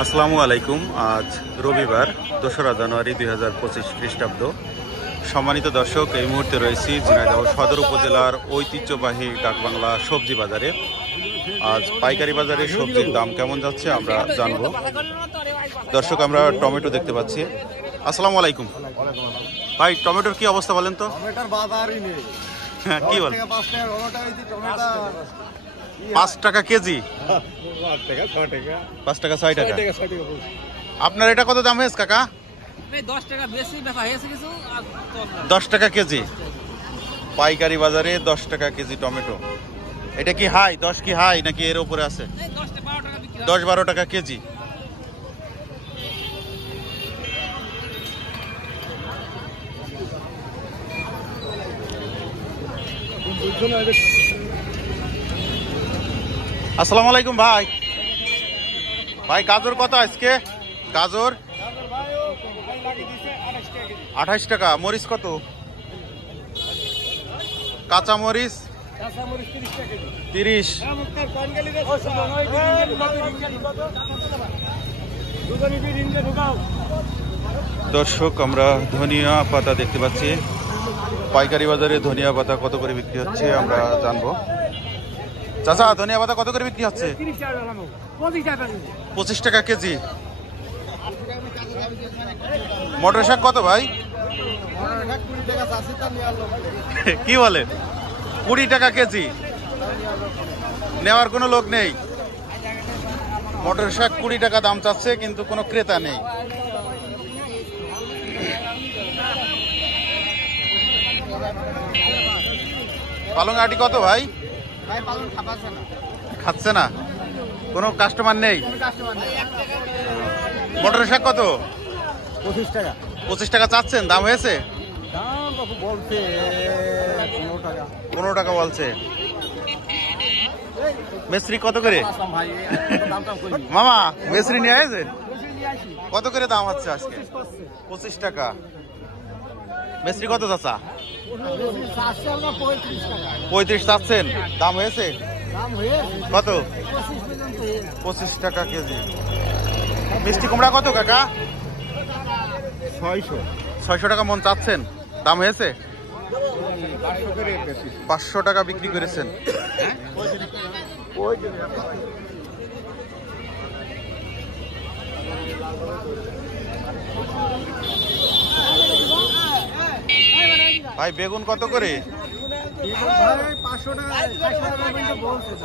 আসসালামু আলাইকুম। আজ রবিবার ২রা জানুয়ারি ২০২৫ খ্রিস্টাব্দ। সম্মানিত দর্শক, এই মুহূর্তে রয়েছি ঝিনাইদহ সদর উপজেলার ঐতিহ্যবাহী ডাকবাংলা সবজি বাজারে। আজ পাইকারি বাজারে সবজির দাম কেমন যাচ্ছে আমরা জানবো। দর্শক, আমরা টমেটো দেখতে পাচ্ছি। আসসালামু আলাইকুম ভাই, টমেটোর কি অবস্থা বলেন তো? কি বল, 5 টাকা কেজি? 5 টাকা 6 টাকা। আপনার এটা কত দাম হয়েছে কাকা? 10 টাকা কেজি পাইকারি বাজারে, 10 টাকা কেজি টমেটো। এটা কি হাই? 10 কি হাই নাকি এর উপরে আছে? 10-12 টাকা কেজি। আসসালামু আলাইকুম ভাই। ভাই গাজর কত আজকে? গাজর 28 টাকা। মরিচ কত? কাঁচা মরিচ 30। দর্শক, আমরা ধনিয়া পাতা দেখতে পাচ্ছি। পাইকারি বাজারে ধনিয়া পাতা কত করে বিক্রি হচ্ছে আমরা জানবো। চাচা, ধনিয়া পাতা কত করে বিক্রি হচ্ছে? 25 টাকা কেজি। মটর শাক কত ভাই? কি বলে, 20 টাকা কেজি? নেওয়ার কোনো লোক নেই। মটর শাক 20 টাকা দাম চাচ্ছে, কিন্তু কোনো ক্রেতা নেই। পালং আটি কত ভাই? খাচ্ছে না, কোনো কাস্টমার নেই। মটর শাক কত? 25 টাকা। 25 টাকা চাচ্ছেন? দাম হয়েছে? বলছে 15 টাকা বলছে। মিস্ত্রি কত করে? মামা, মিস্ত্রি নিয়ে আসেন? কত করে দাম হচ্ছে আজকে? 25 টাকা। মিস্ত্রি কত চাচা? 35 চাচ্ছেন? দাম হয়েছে? কত? 25 টাকা কেজি। মিষ্টি কুমড়া কত কাকা? 600 টাকা মন চাচ্ছেন? দাম হয়েছে? 500 টাকা বিক্রি করেছেন। ভাই বেগুন কত করে?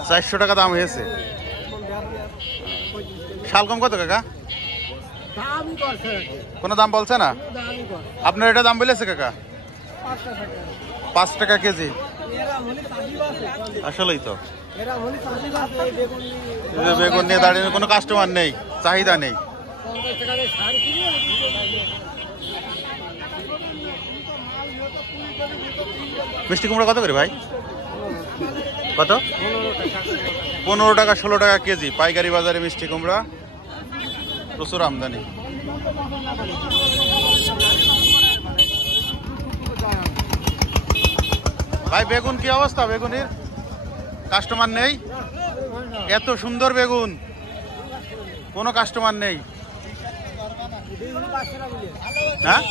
400 টাকা দাম হয়েছে। শালগম কত কাকা? কোনো দাম বলছে না? আপনার এটা দাম বলেছে কাকা? 5 টাকা কেজি। আসলেই তো, বেগুন নিয়ে দাঁড়িয়ে কোনো কাস্টমার নেই, চাহিদা নেই। মিষ্টি কুমড়া কত করে ভাই? কত? 15 টাকা 16 টাকা কেজি পাইকারি বাজারে মিষ্টি কুমড়া। প্রচুর আমদানি। ভাই বেগুন কি অবস্থা? বেগুনের কাস্টমার নেই? এত সুন্দর বেগুন, কোনো কাস্টমার নেই। হ্যাঁ,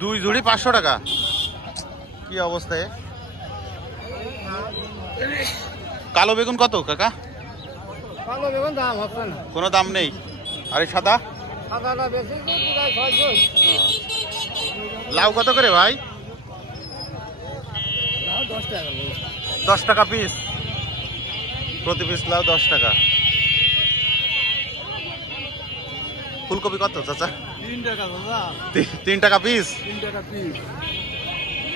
2 ঝুড়ি 500 টাকা। কি অবস্থায়? কালো বেগুন কত কাকা? কালো বেগুন দাম হচ্ছে না, কোনো দাম নেই। আর এই সাদা? লাউ কত করে ভাই? 10 টাকা পিস। প্রতি পিস লাউ 10 টাকা। ফুলকপি কত চাচা? 3 টাকা। 3 টাকা পিস? 3 টাকা পিস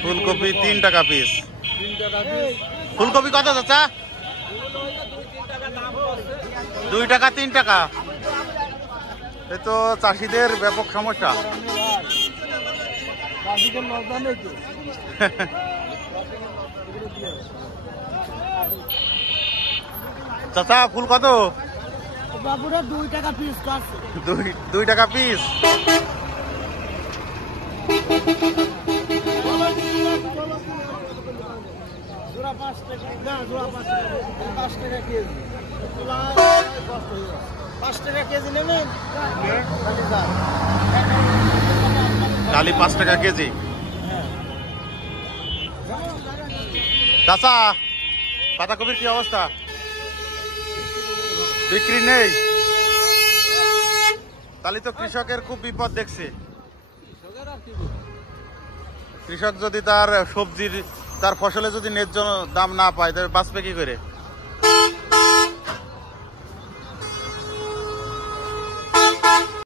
ফুলকপি 3 টাকা পিস। 3 টাকা পিস। ফুলকপি কত চাচা? 2 টাকা 3 টাকা। এ তো চাষিদের ব্যাপক সমস্যা। চাচা ফুল কত? বাবুরা 2 টাকা পিস। 2 টাকা পিস। জোড়া 5 টাকা, না জোড়া 5 টাকা, 5 টাকা কেজি। 5 টাকা কেজি নেবেন ডালি 5 টাকা কেজি। চাচা পাতাকপির কি অবস্থা? বিক্রি নেই, তাহলে তো কৃষকের খুব বিপদ দেখছি। কৃষক যদি তার সবজির তার ফসলে যদি ন্যায্য দাম না পায় তাহলে বাঁচবে কি করে?